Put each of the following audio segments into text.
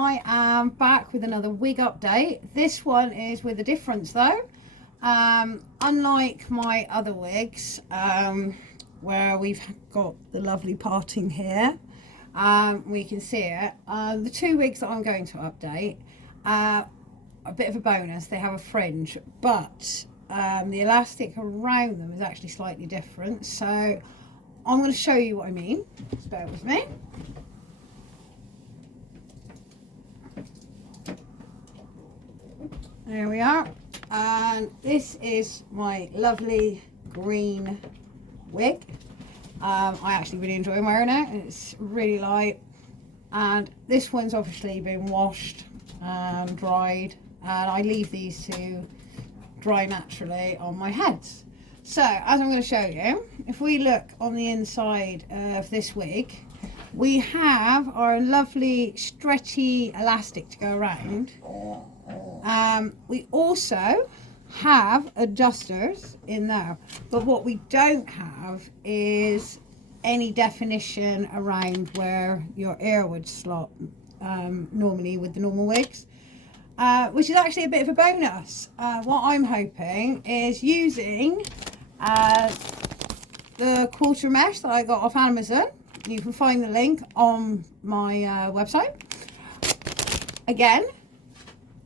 I am back with another wig update. This one is with a difference though. Unlike my other wigs, where we've got the lovely parting here, we can see it. The two wigs that I'm going to update, a bit of a bonus, they have a fringe, but the elastic around them is actually slightly different. So I'm going to show you what I mean. Just bear with me. There we are, and this is my lovely green wig. I actually really enjoy wearing it. It's really light, and this one's obviously been washed and dried, and I leave these to dry naturally on my heads. So as I'm going to show you, if we look on the inside of this wig, we have our lovely stretchy elastic to go around. We also have adjusters in there, but what we don't have is any definition around where your ear would slot normally with the normal wigs, which is actually a bit of a bonus. What I'm hoping is using the quarter mesh that I got off Amazon. You can find the link on my website. Again,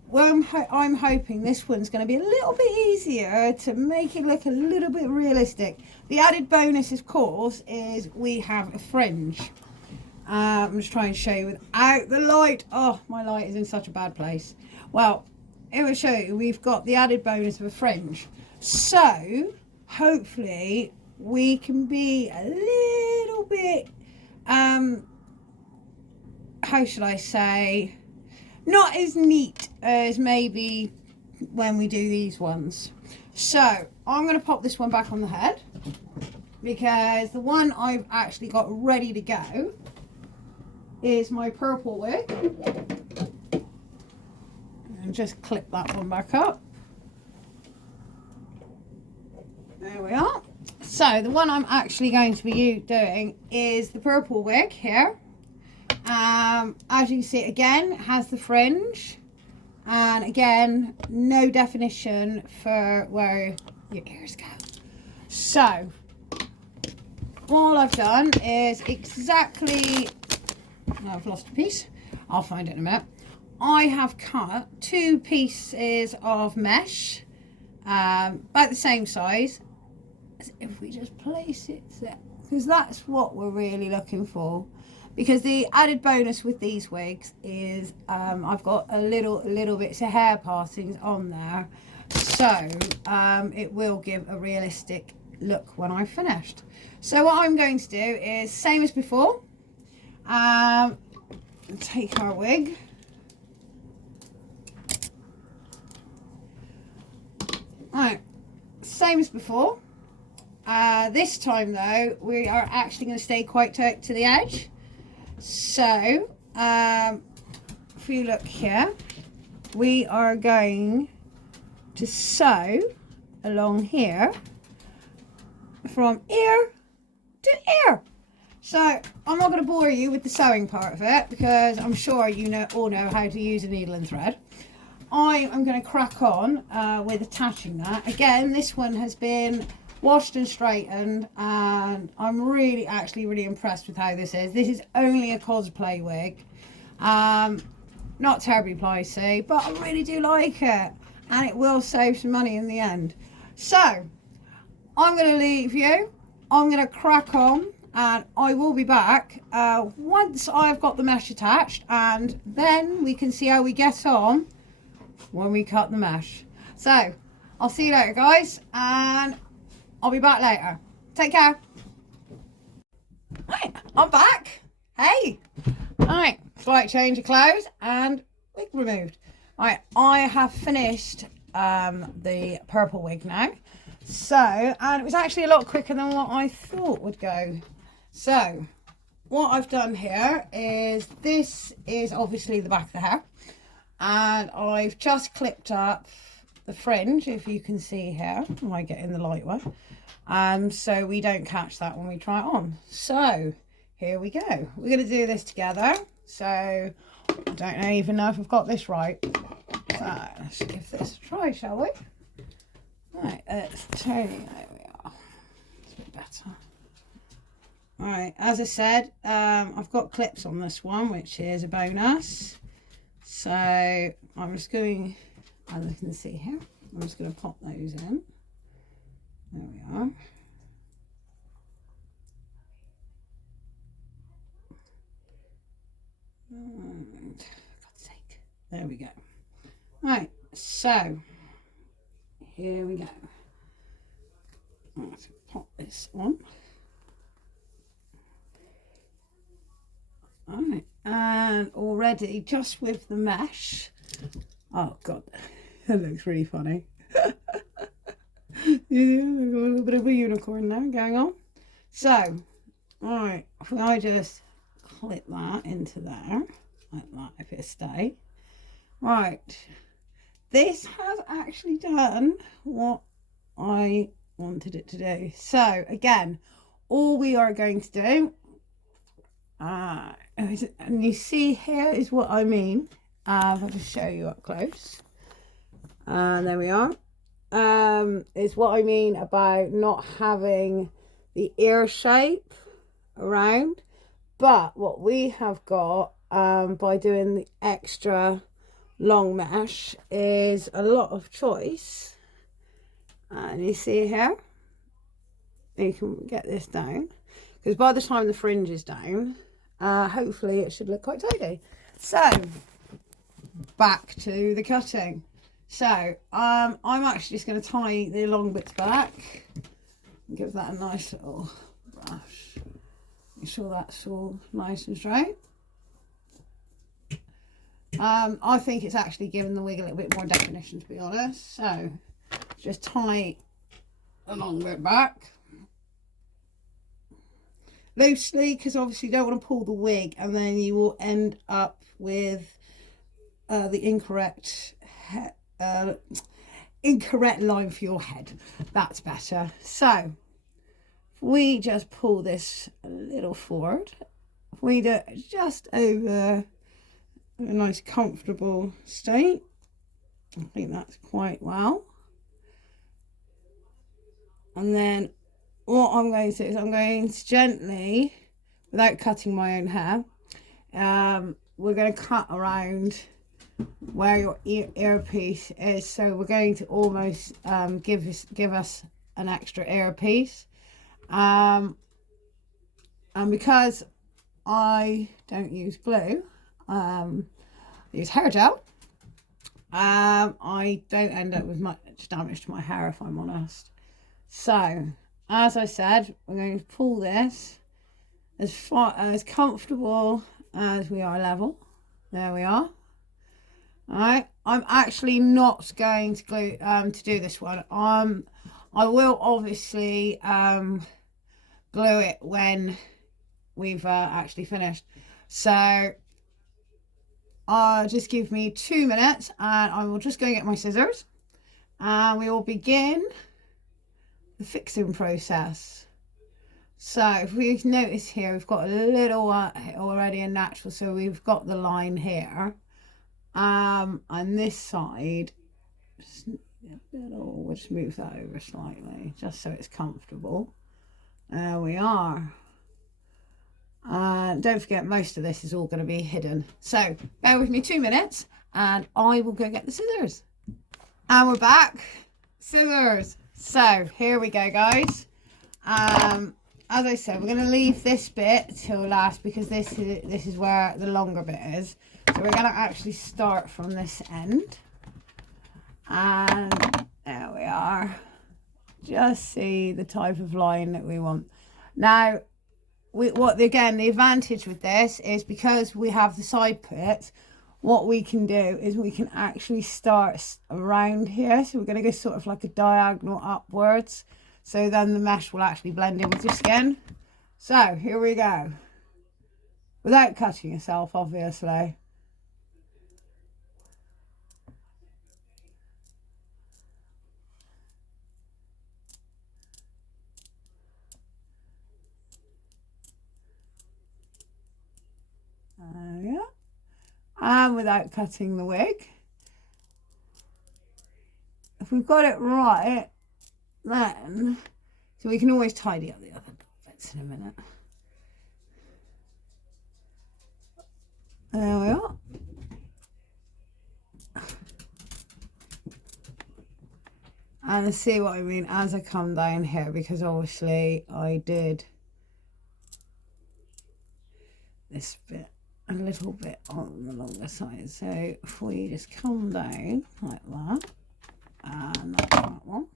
well, I'm hoping this one's going to be a little bit easier to make it look a little bit realistic. The added bonus, of course, is we have a fringe. I'm just trying to show you without the light. Oh, my light is in such a bad place. Well, it will show you we've got the added bonus of a fringe. So, hopefully, we can be a little bit, how should I say, not as neat as maybe when we do these ones. So I'm going to pop this one back on the head, because the one I've actually got ready to go is my purple wig. And just clip that one back up. There we are. So the one I'm actually going to be doing is the purple wig here. As you can see, again, it has the fringe, and again, no definition for where your ears go. So all I've done is exactly, I've lost a piece, I'll find it in a minute. I have cut two pieces of mesh, about the same size. As if we just place it there, because that's what we're really looking for. Because the added bonus with these wigs is I've got a little bits of hair partings on there, so it will give a realistic look when I've finished. So what I'm going to do is same as before. Take our wig, right, same as before. This time though, we are actually going to stay quite tight to the edge. So, if you look here, we are going to sew along here from ear to ear. So, I'm not going to bore you with the sewing part of it, because I'm sure you all know how to use a needle and thread. I am going to crack on with attaching that. Again, this one has been washed and straightened, and I'm really impressed with how this is. This is only a cosplay wig, not terribly pricey, but I really do like it, and it will save some money in the end. So I'm going to leave you, I'm going to crack on, and I will be back once I've got the mesh attached, and then we can see how we get on when we cut the mesh. So I'll see you later, guys, and I'll be back later. Take care. Right, I'm back. Hey. Alright, slight change of clothes and wig removed. Alright, I have finished the purple wig now. So, and it was actually a lot quicker than what I thought would go. So, what I've done here is, this is obviously the back of the hair. And I've just clipped up the fringe, if you can see here. I might get in the light one, so we don't catch that when we try it on. So here we go, we're going to do this together. So I don't even know if I've got this right. So let's give this a try, shall we? Right, let's turn it. There we are. It's a bit better. Alright, as I said, I've got clips on this one, which is a bonus. So I'm just going, as you can see here, I'm just going to pop those in. There we are. And, for God's sake. There we go. Right, so here we go. Let's pop this on. Alright, and already just with the mesh, oh god, that looks really funny. Yeah, a little bit of a unicorn there going on. So, alright, if I just clip that into there, like that, if it stay. Right, this has actually done what I wanted it to do. So, again, all we are going to do, and you see here is what I mean. I'll just show you up close. There we are. Is what I mean about not having the ear shape around. But what we have got by doing the extra long mesh is a lot of choice. And you see here, you can get this down. Because by the time the fringe is down, hopefully it should look quite tidy. So, back to the cutting. So, I'm actually just going to tie the long bits back. Give that a nice little brush. Make sure that's all nice and straight. I think it's actually given the wig a little bit more definition, to be honest. So, just tie the long bit back. Loosely, because obviously you don't want to pull the wig and then you will end up with the incorrect line for your head. That's better. So we just pull this a little forward. We do it just over a nice comfortable state. I think that's quite well. And then what I'm going to do is I'm going to gently, without cutting my own hair, we're going to cut around where your earpiece is. So we're going to almost give us an extra earpiece. And because I don't use glue, I use hair gel, I don't end up with much damage to my hair, if I'm honest. So, as I said, we're going to pull this as comfortable as we are level. There we are. Alright, I'm actually not going to glue to do this one. I will obviously glue it when we've actually finished. So just give me 2 minutes and I will just go and get my scissors and we will begin the fixing process. So if we notice here, we've got a little already a natural, so we've got the line here, and this side, we'll just move that over slightly just so it's comfortable. There we are. Don't forget, most of this is all going to be hidden, so bear with me 2 minutes and I will go get the scissors. And we're back. Scissors. So here we go, guys. As I said, we're going to leave this bit till last because this is where the longer bit is. So we're going to actually start from this end. And there we are. Just see the type of line that we want. Now, again, the advantage with this is because we have the side bits, what we can do is we can actually start around here. So we're going to go sort of like a diagonal upwards. So then the mesh will actually blend in with your skin. So here we go. Without cutting yourself, obviously. without cutting the wig. If we've got it right, then, so we can always tidy up the other bits in a minute. There we are. And see what I mean as I come down here, because obviously I did this bit a little bit on the longer side. So if we just come down like that, and not that one.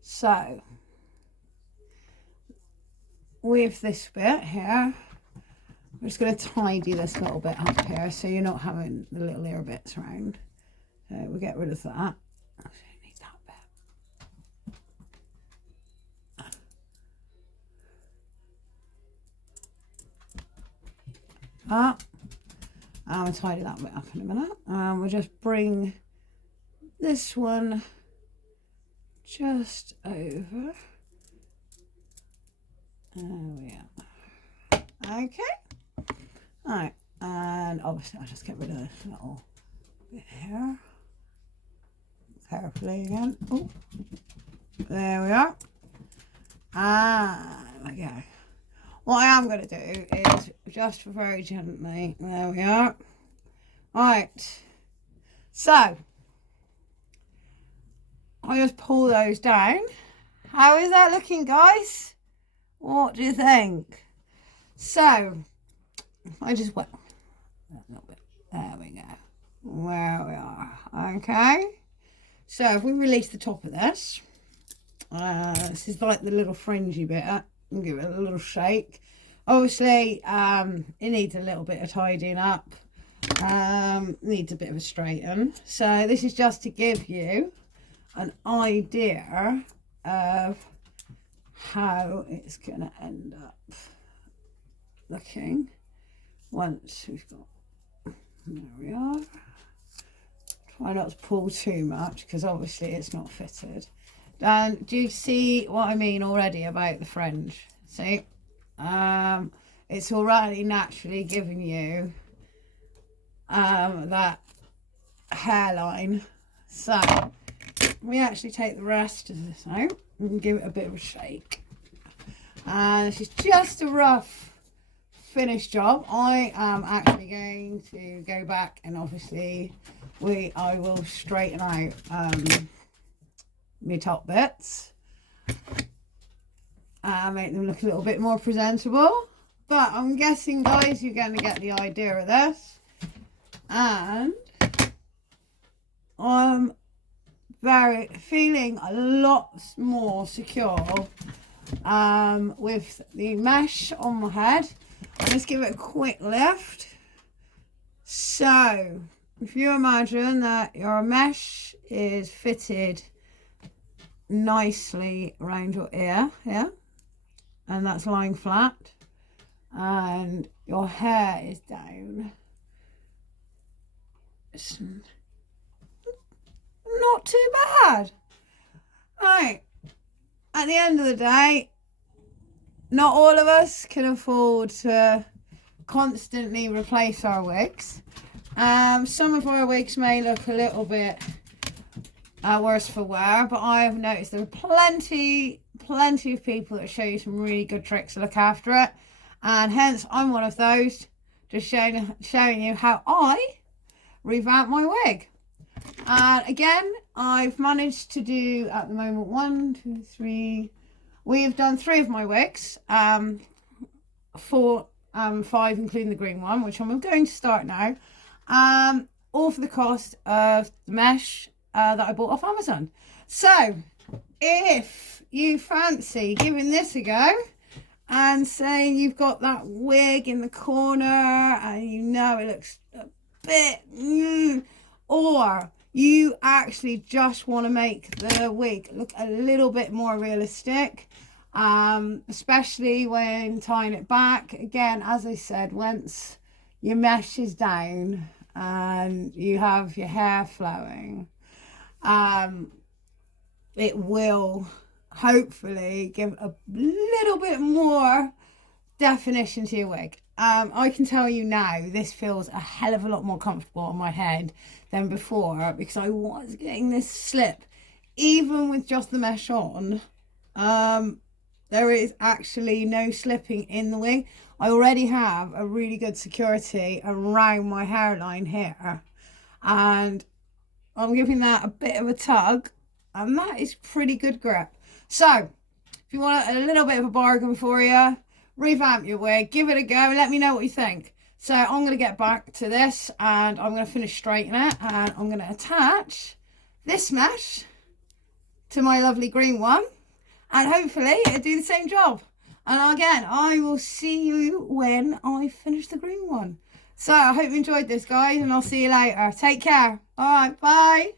So with this bit here, I'm just going to tidy this little bit up here so you're not having the little ear bits around. So we'll get rid of that. Actually, I need that bit. I'll tidy that bit up in a minute. We'll just bring this one just over. There we are. Okay. Alright, and obviously I'll just get rid of this little bit here. Carefully again. Oh, there we are. And there we go. What I am going to do is just very gently. There we are. Right. So I just pull those down. How is that looking, guys? What do you think? So I just wet a little bit. There we go. Where we are. Okay. So if we release the top of this, this is like the little fringy bit. And give it a little shake. Obviously, it needs a little bit of tidying up. Needs a bit of a straighten. So this is just to give you an idea of how it's going to end up looking once we've got, there we are. Try not to pull too much because obviously it's not fitted. And do you see what I mean already about the fringe? See, it's already naturally giving you that hairline. So we actually take the rest of this out and give it a bit of a shake. And this is just a rough finish job. I am actually going to go back and obviously I will straighten out my top bits, make them look a little bit more presentable. But I'm guessing, guys, you're going to get the idea of this. And I'm feeling a lot more secure with the mesh on my head. Let's give it a quick lift. So if you imagine that your mesh is fitted nicely around your ear here, and that's lying flat, and your hair is down, it's not too bad. Right, at the end of the day, not all of us can afford to constantly replace our wigs. Some of our wigs may look a little bit worse for wear, but I have noticed there are plenty of people that show you some really good tricks to look after it, and hence I'm one of those, just showing you how I revamp my wig. And again, I've managed to do at the moment 1, 2, 3. We've done 3 of my wigs, 4, 5 including the green one, which I'm going to start now. All for the cost of the mesh that I bought off Amazon. So if you fancy giving this a go and say you've got that wig in the corner and you know it looks a bit or you actually just want to make the wig look a little bit more realistic, especially when tying it back, again, as I said, once your mesh is down and you have your hair flowing, it will hopefully give a little bit more definition to your wig. I can tell you now, this feels a hell of a lot more comfortable on my head than before, because I was getting this slip. Even with just the mesh on, there is actually no slipping in the wing. I already have a really good security around my hairline here, and I'm giving that a bit of a tug, and that is pretty good grip. So if you want a little bit of a bargain for you, revamp your wig, give it a go, let me know what you think. So I'm going to get back to this, and I'm going to finish straightening it, and I'm going to attach this mesh to my lovely green one, and hopefully it'll do the same job. And again, I will see you when I finish the green one. So I hope you enjoyed this, guys, and I'll see you later. Take care. All right, bye.